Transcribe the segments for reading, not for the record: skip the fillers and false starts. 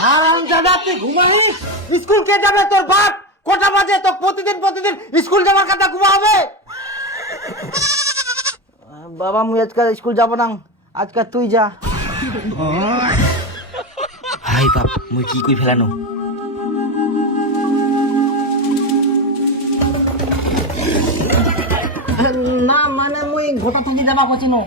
হারামজাদা তুই ঘুমাইস? স্কুল কে যাবে? তোর বাপ। কটা বাজে? তো প্রতিদিন স্কুল যাওয়ার কথা ঘুমা হবে। বাবা মুই আজকাল স্কুল যাব না, আজকাল তুই যা। হাই বাপ মুই কি কই ফেলানো। না মানে মুই গোটা তুমি যাবা কচিনো,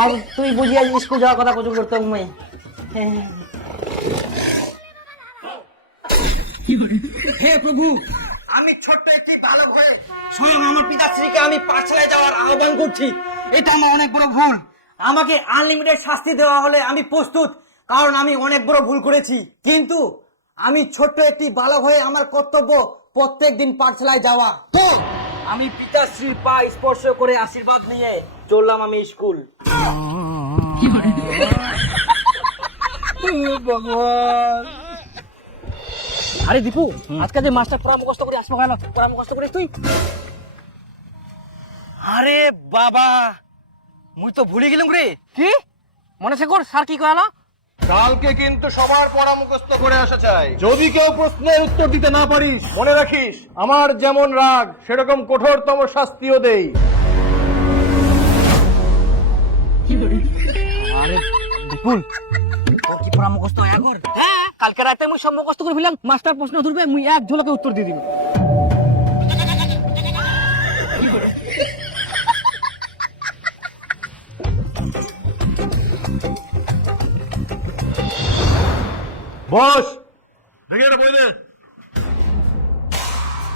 আর তুই বুঝিয়া স্কুল যাওয়ার কথা কচুন করতে মুই। হে প্রভু, আমি ছোট্ট একটি বালক হয়ে স্বয়ং আমার পিতাশ্রীকে আমি পাঠশালায় যাওয়ার আহ্বান করছি। এটা আমার অনেক বড় ভুল। আমাকে আনলিমিটেড শাস্তি দেওয়া হলে আমি প্রস্তুত, কারণ আমি অনেক বড় ভুল করেছি। কিন্তু আমি ছোট্ট একটি বালক হয়ে আমার কর্তব্য প্রত্যেক দিন পাঠশালায় যাওয়া। তো আমি পিতাশ্রীর পা স্পর্শ করে আশীর্বাদ নিয়ে চললাম আমি স্কুল। ভগবান। আরে দীপু, আজকে যে মাস্টার পড়া মুখস্থ করে আসবো কেন? পড়া মুখস্থ করিস তুই? আরে বাবা, মুই তো ভুলে গেলাম রে। কি মনে আছে কর স্যার কি কয়ালো? কালকে কিন্তু সবার পড়া মুখস্থ করে আসা চাই। যদি কেউ প্রশ্নের উত্তর দিতে না পারিস, মনে রাখিস আমার যেমন রাগ সেরকম কঠোরতম শাস্তিও দেই। আরে দীপুল, তোর কি পড়া মুখস্থ একবার? হ্যাঁ, কালকে রাতে মুই সব মুখস্থ করে ফেললাম। মাস্টার প্রশ্ন ধরবে, মুই এক ঝলকে উত্তর দিয়ে দিলাম। বস, দেখি এটা বই দে।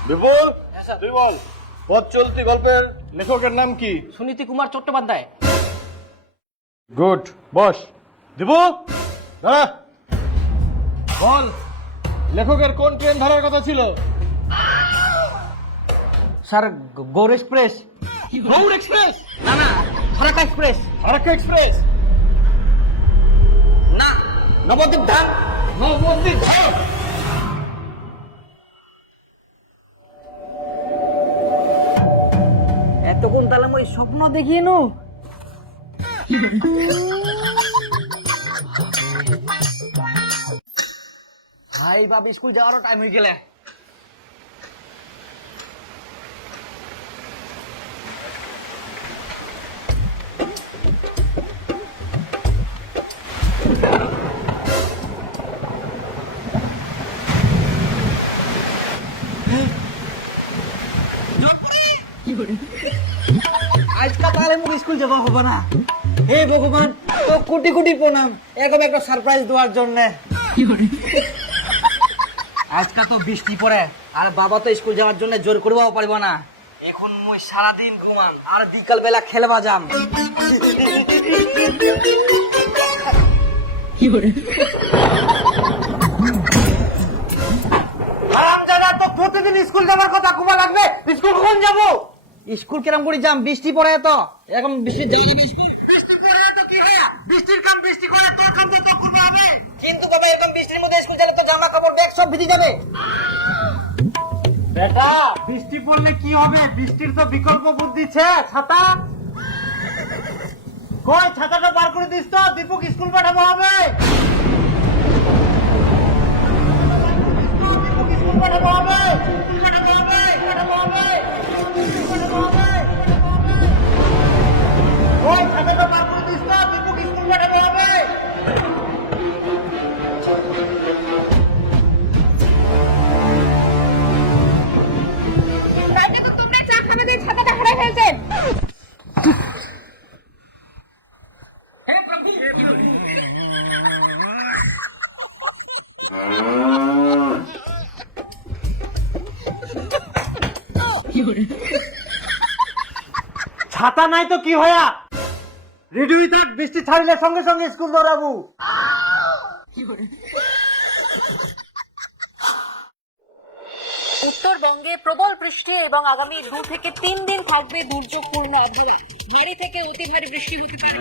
বিপুল, তুই বল, পথ চলতি গল্পের লেখকের নাম কি? সুনীতি কুমার চট্টোপাধ্যায়। Good, boss. দিবু, দাঁড়া। বল, লেখকের কোন ট্রেন ধরার কথা ছিল? Sir, Gaur express. Gaur express? না না, ফারাক্কা এক্সপ্রেস। ফারাক্কা এক্সপ্রেস? না, নবদ্বীপ ধাম। নবদ্বীপ ধাম। এতক্ষণ তাহলে মই স্বপ্ন দেখিয়ে নু। ভাই বাপ, স্কুল যাওয়ারও টাইম হয়ে গেলে। আজকা তাহলে মুখ স্কুল যাওয়া হবে না। হে ভগবান, তো কোটি কোটি প্রণাম এরকম একটা সারপ্রাইজ দেওয়ার জন্য। আজকা তো বৃষ্টি পড়ে, আর বাবা তো স্কুল যাওয়ার জন্য জোর করবাও পারবো না। এখন মুই সারাদিন ঘুমান আর বিকাল বেলা খেলবা যাম। হারামজাদা, তো প্রতিদিন স্কুল যাওয়ার কথা ঘুমা লাগবে। স্কুল কখন যাবো? স্কুল কেরম করে যাম? বৃষ্টি পড়ে তো, এখন বৃষ্টি যাই যাবে স্কুল। বৃষ্টি পড়ে তো কি হয়? বৃষ্টির কাম বৃষ্টি করে তোর কাম তো করতে হবে। কিন্তু বাবা, এরকম বৃষ্টির মধ্যে স্কুল গেলে তো জামা কাপড় ব্যাগ সব ভিজে যাবে। বেটা, বৃষ্টি পড়লে কি হবে? বৃষ্টির তো বিকল্প বুদ্ধি ছে, ছাতা। কই ছাতাটা বার করে দিস তো, দীপক স্কুল পাঠাবো হবে। দীপক স্কুল পাঠাবো হবে। পাঠাবো হবে, পাঠাবো হবে, পাঠাবো হবে। কই ছাতাটা বার করে দিস তো, দীপক স্কুল পাঠাবো হবে। কালকে তো তোমরা চা খাবে দিয়ে ছাতাটা হারাই ফেলছেন। ছাতা নাই তো কি হয়া? রেডি হই থাক, বৃষ্টি ছাড়লে সঙ্গে সঙ্গে স্কুল দৌড়াবো। উত্তরবঙ্গে প্রবল বৃষ্টি এবং আগামী 2 থেকে 3 দিন থাকবে দুর্যোগপূর্ণ আবহাওয়া। ভারী থেকে অতি ভারী বৃষ্টি হতে পারে।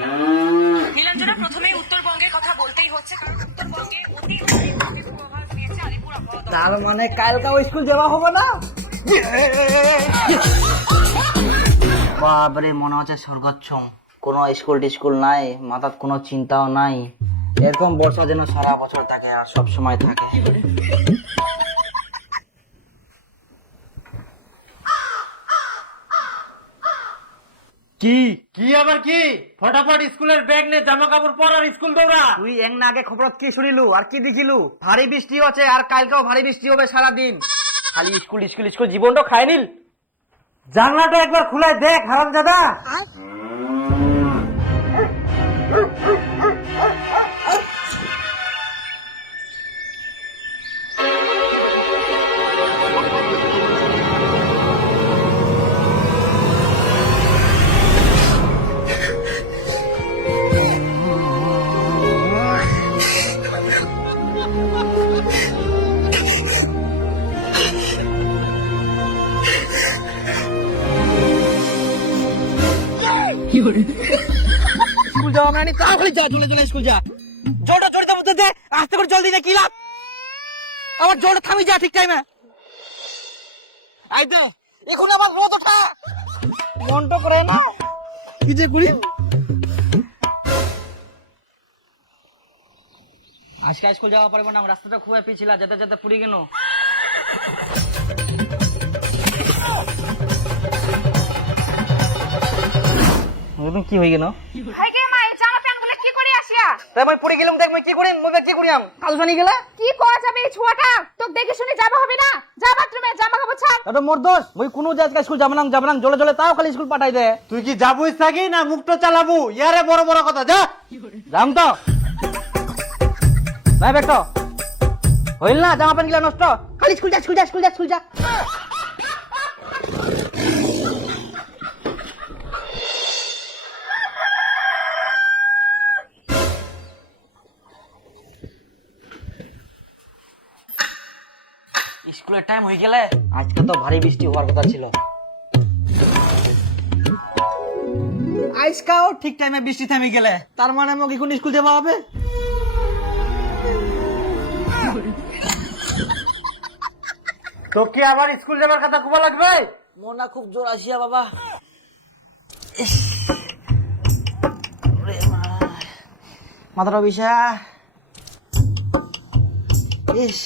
নীলাঞ্জনা, প্রথমেই উত্তরবঙ্গের কথা বলতেই হচ্ছে, কারণ উত্তরবঙ্গে অতি ভারী বৃষ্টির পূর্বাভাস দিয়েছে আলিপুর আবহাওয়া দপ্তর। তার মানে কালকাও স্কুল যাওয়া হবে না? বাবরে, মনে হচ্ছে স্বর্গচ্ছম। কোনো স্কুল টিস্কুল নাই, মাথার কোনো চিন্তাও নাই। এরকম বর্ষা যেন সারা বছর থাকে আর সব সময় থাকে। কি কি আবার কি? ফটাফট স্কুলের ব্যাগ নে, জামা কাপড় পর আর স্কুল দৌড়া। তুই এক না আগে খবরত কি শুনিলু আর কি দেখিলু? ভারী বৃষ্টি হচ্ছে আর কালকেও ভারী বৃষ্টি হবে সারাদিন। খালি স্কুল স্কুল স্কুল জীবনটা খায় নিল। জানলাটা একবার খুলে দেখ হারামজাদা। স্কুল যাওয়া মানে তাড়াতাড়ি যা, জলে জলে স্কুল যা। জলটা জড়িত মধ্যে দে, আস্তে করে জল দিলে কি লাভ? আমার জলটা থামি যা ঠিক টাইমে। আইতে এখন আবার রোদ ওঠা মনটা করে না কি যে করি। আজকে স্কুল যাওয়া পারবো না, রাস্তাটা খুব পিছিলা, যেতে যেতে পুরি গেল। কি হয়ে গেল? ভাই গে মা এই জামা প্যান্ট গুলো কি করে আসিয়া? তাই মই পড়ে গেলাম, দেখ মই কি করিম, মই কি করিয়াম কাল জানি গেলা। কি করা যাবে এই ছোয়াটা? তোকে দেখে শুনে যাবে হবে না? যা বাথরুমে জামা কাপড় ছাড়। এটা মোর দোষ, মই কোনো আজকে স্কুল যাবো না জলে জলে তাও খালি স্কুল পাঠাই দে। তুই কি যাবই থাকি না মুখটা চালাবো? ইয়ারে বড় বড় কথা, যা। যাম তো নাই বেটো হইল না, জামা প্যান্ট গিলা নষ্ট, খালি স্কুল যা স্কুল যা স্কুল যা স্কুল যা। স্কুলের টাইম হয়ে গেলে, আজকে তো ভারী বৃষ্টি হওয়ার কথা ছিল। আজকাও ঠিক টাইমে বৃষ্টি থেমে গেলে, তার মানে আমাকে এখন স্কুল যাওয়া হবে। তোকে আবার স্কুল যাবার কথা কুবা লাগবে? মনটা খুব জোর আসিয়া বাবা। মাথাটা বিষা, ইস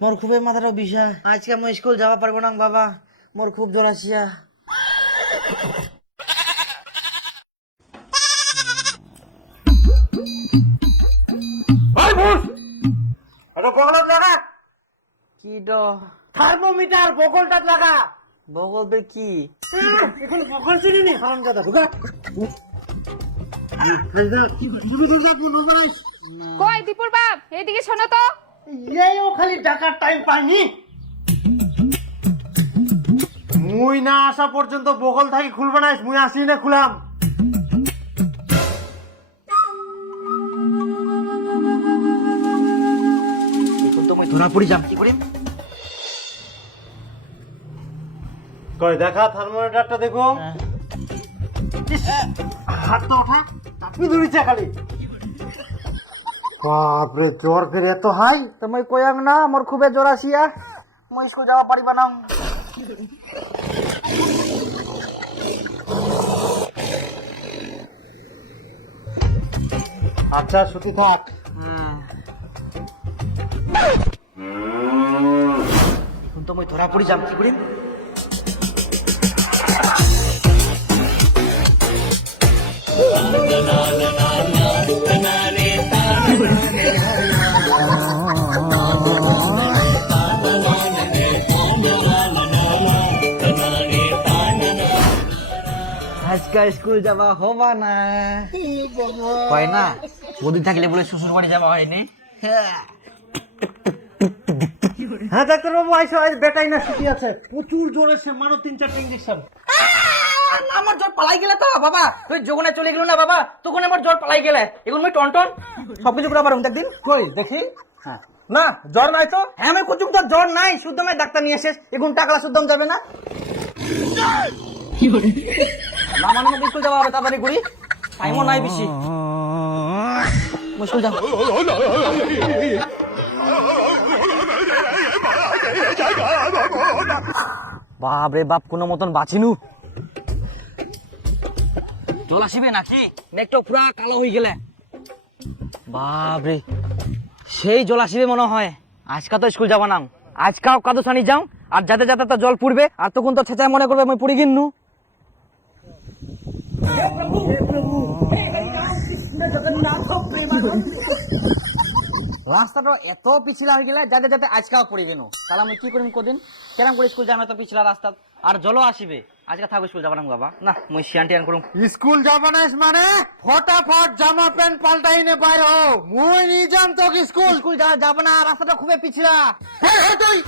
মোর খুবই মাথাটা বিষা। আজকে আমি স্কুল যাওয়া পারবো না বাবা, মোর খুব জোর আসিয়া। কি ড থার্মোমিটার বগলটা লাগা। বগল বে কি? এখন বগল চিনি নি হারামজাদা, ঢুকা। কই দীপুর বাপ এইদিকে শোনো তো। ও খালি ডাকার টাইম পাইনি। মুই না আসা পর্যন্ত বগল থাকি খুলবে না, মুই আসি না খুলাম। এখন তো মই ধরা পড়ি যাম, কি করিম? কই দেখা থার্মোমিটারটা দেখো। হাত তো ওঠা, চাপি ধরিছে খালি। বাপরে জ্বর ফের এত হাই। তো মই কয়াং না মোর খুবই জোর আসিয়া, মই স্কুল যাওয়া পারিবা না। আচ্ছা ছুটি থাক। এখন তো মই ধরা পড়ি যাম, কি করিম? আজকে স্কুল যাওয়া হবা না, হয় না? ওদিন থাকলে বলে শ্বশুর বাড়ি যাওয়া হয়নি। হ্যাঁ ডাক্তার বাবু আইসো, আজ বেটাই না ছুটি আছে, প্রচুর জ্বর এসে, মারো 3-4টা ইঞ্জেকশন। আমার জ্বর পালাই গেলে তো বাবা, তুই যখন চলে গেল না বাবা, তখন আমার জ্বর পালাই গেলে। এখন মই টন সবকিছু করে আবার একদিন কই দেখি। না জ্বর নাই তো। হ্যাঁ আমি কুচুক তো জ্বর নাই, শুদ্ধ আমি ডাক্তার নিয়ে এসেছ, এখন টাকা শুদ্ধম যাবে না। না মানে আমাকে স্কুল যাওয়া হবে, তাড়াতাড়ি করি, টাইমও নাই বেশি। মুশকিল যাও। বাপ রে বাপ, কোনো মতন বাঁচিনু। জল আসিবে নাকি? মেঘটা পুরা কালো হয়ে গেলে। বাপরে, সেই জল আসিবে মনে হয়। আজকা তো স্কুল যাবা না, আজকাও কাদো সানি যাও, আর যাতে যাতে তো জল পড়বে, আর তখন তো ছেঁচায় মনে করবে আমি পড়ি গিন্নু। রাস্তাটা এত পিছলা হয়ে গেলে যাতে যাতে আজকাও পড়ে গেল, তাহলে আমি কি করিম কদিন কেরাম করে স্কুল যাম এত পিছলা রাস্তা, আর জলও আসিবে। আজকে থাকো স্কুল যাবা না বাবা, না মুই শিয়ান টিয়ান করুম। স্কুল যাবা না মানে ফটাফট জামা প্যান্ট পাল্টাই নে বাইর হও, মুই নিয়ে যাম তোকে স্কুল। স্কুল যাবা না, রাস্তাটা খুবই পিছলা। হ্যাঁ তুই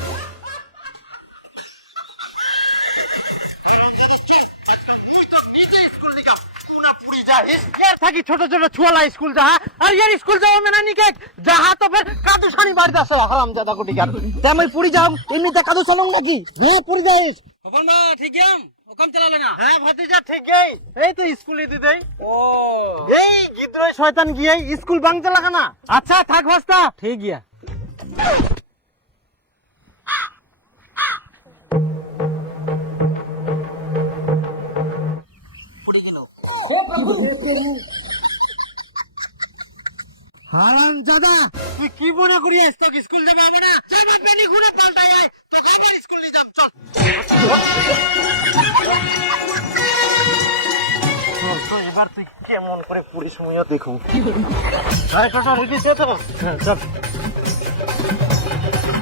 থাকি ছোট ছোট ছুয়ালা স্কুল যা, আর ইয়ার স্কুল যাওয়া মেনা নিকে যাহা তো ফের কাদু সানি বাড়িতে আসে হারাম জাদা কোটি গান। তেমন পুরি যাও, এমনিতে কাদু চালাম নাকি? হ্যাঁ পুরি যাইস। তখন না ঠিক আছে, ওকম চালালে না। হ্যাঁ ভাতিজা ঠিকই, এই তো স্কুলে দিদেই। ও এই গিদ্রয় শয়তান গিয়ে স্কুল বাংতে লাগা না। আচ্ছা থাক ভাস্তা, ঠিক গিয়া। পড়ে গেল। হারাম জাদা, তুই কি মনে করি আজ তোকে স্কুল যাবে হবে না? জামা প্যান্ট গুলো পাল্টাই আয়, তোকে স্কুল নিয়ে যাব। চল এবার তুই কেমন করে পুরি সময় দেখো। আরে টোটো রেডি আছে তো? হ্যাঁ চল।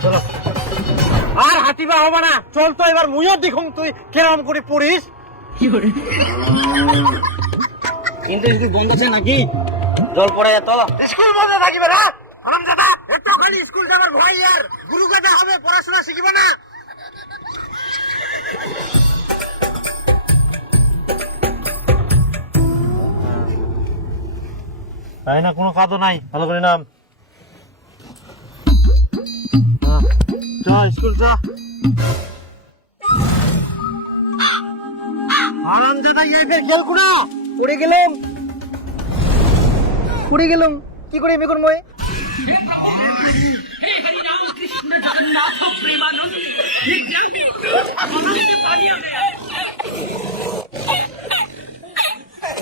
চলো। আর হাঁটিবা হবে না, চল তো এবার মুইও দেখুম তুই কেরম করে পড়িস। কিন্তু স্কুল বন্ধ আছে নাকি? জল পড়ে যেত। স্কুল বন্ধ থাকিবে না হারামজাদা, এত খালি স্কুল যাবার ভয়। আর গুরু কাটা হবে, পড়াশোনা শিখিবে না। তাই না, কোনো কাদো নাই, ভালো করে নাম। স্কুল যা। হারামজাদা ইয়াকে খেল কুনা পড়ে গেলাম, পড়ে গেলাম, কি করে বেগুন মই?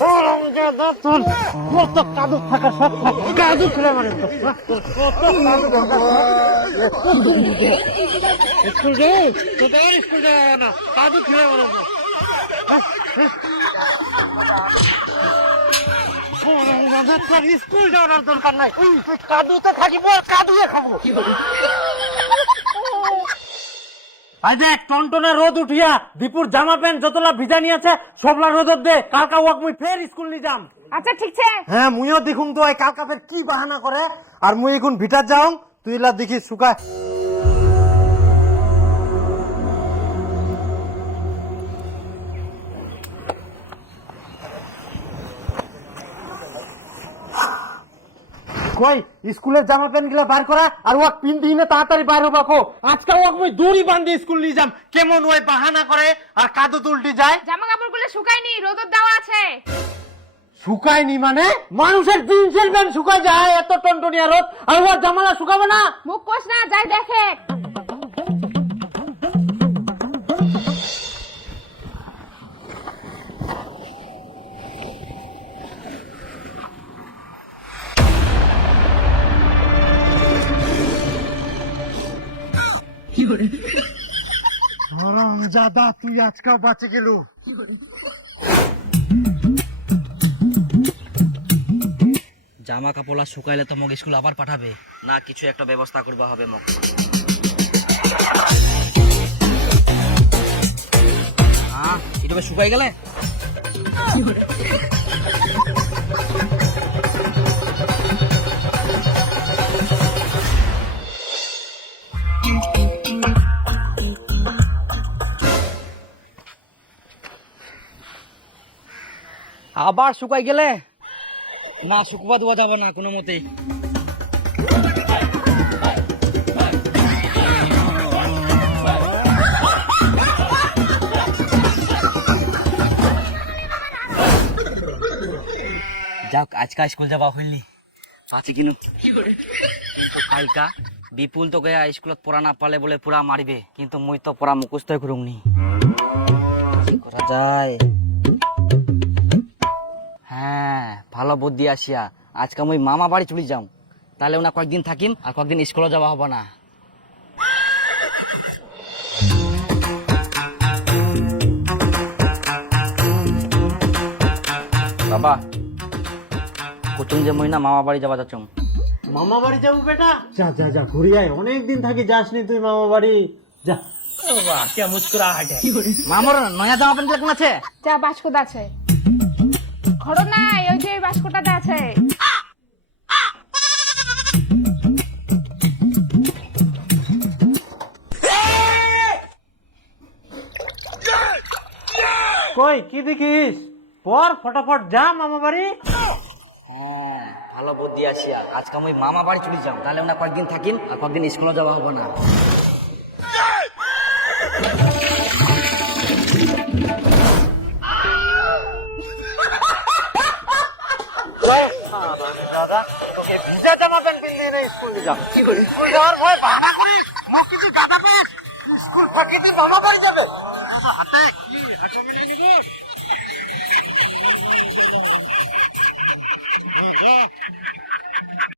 হারামজাদা তোর কত কাদু থাকা সত্ত্বেও কাদু খেলে মানে তো স্কুল যাই, তোদের স্কুল যাওয়া না, কাদু খেলে মানে তো। স্কুল যাওয়ার দরকার নাই, তুই কাদুতে থাকিব, কাদুয়ে খাবো। আজ এক টনটনে রোদ উঠিয়া দীপুর জামা প্যান্ট যতলা ভিজা নিয়ে আছে সবলা রোদ দে, কালকা ওয়াক মুই ফের স্কুল নিয়ে যাম। আচ্ছা ঠিক আছে। হ্যাঁ মুইও দেখুম তো কালকা ফের কি বাহানা করে, আর মুই এখন ভিটার যাও, তুই লা দেখি শুকায়। কই স্কুলের জামা প্যান্ট গুলা বার করা, আর ওয়াক পিন্দি না তাড়াতাড়ি বার হবা কো। আজকাল ওয়াক মুই দড়ি বান্ধি স্কুল নিয়ে যাম, কেমন ওই বাহানা করে আর কাদু উল্টি যায়। জামা কাপড়গুলো শুকায়নি, রোদর দেওয়া আছে। শুকায়নি মানে? মানুষের জিন্সের প্যান্ট শুকায় যায় এত টনটনিয়া রোদ, আর ওর জামালা শুকাবে না? মুখ কোষ না, যাই দেখে। হারামজাদা তুই আজকাল বাঁচে গেল। জামা কাপড় শুকাইলে তো মগ স্কুল আবার পাঠাবে না, কিছু একটা ব্যবস্থা করবা হবে মগ। হ্যাঁ এটা শুকাই গেলে আবার শুকাই গেলে না, শুকবা দেওয়া যাবে না কোনো মতে। যাক আজকা স্কুল যাবা হইলি আছে কিনু, কালকা বিপুল তোকে স্কুলত পড়া না পালে বলে পুরা মারিবে, কিন্তু মুই তো পড়া মুখস্থ করুমনি, কি করা যায়? হ্যাঁ ভালো বুদ্ধি আসিয়া, আজকে আমি মামা বাড়ি চলে যাও, তাহলে ওনা কয়েকদিন থাকিম আর কয়েকদিন স্কুলে যাওয়া হবে না। বাবা কুটুম যে মই না মামা বাড়ি যাওয়া যাচ্ছ। মামা বাড়ি যাবো বেটা? যা যা যা ঘুরে আয়, অনেকদিন থাকি যাসনি তুই মামা বাড়ি, যা। মামার নয়া জামা প্যান্ট কোন আছে? যা বাস্কটা আছে, ঘর নাই, ওই যে বাস্কটাতে আছে। কই কি দেখিস? পর ফটাফট যা মামা বাড়ি। ভালো বুদ্ধি আছে, আজকে আমি মামা বাড়ি চলে যাও, তাহলে ওনা কয়েকদিন থাকিম আর কয়েকদিন স্কুলে যাওয়া হবে না। দাদা তোকে ভিজা জামা প্যান্ট পিন্দিয়ে নে স্কুল যা। কি করি স্কুল যাওয়ার ভয় বাহানা করিস? মুখ কিছু গাদা প্যান্ট, স্কুল ফাঁকি তুই মামা বাড়ি যাবে? হাতে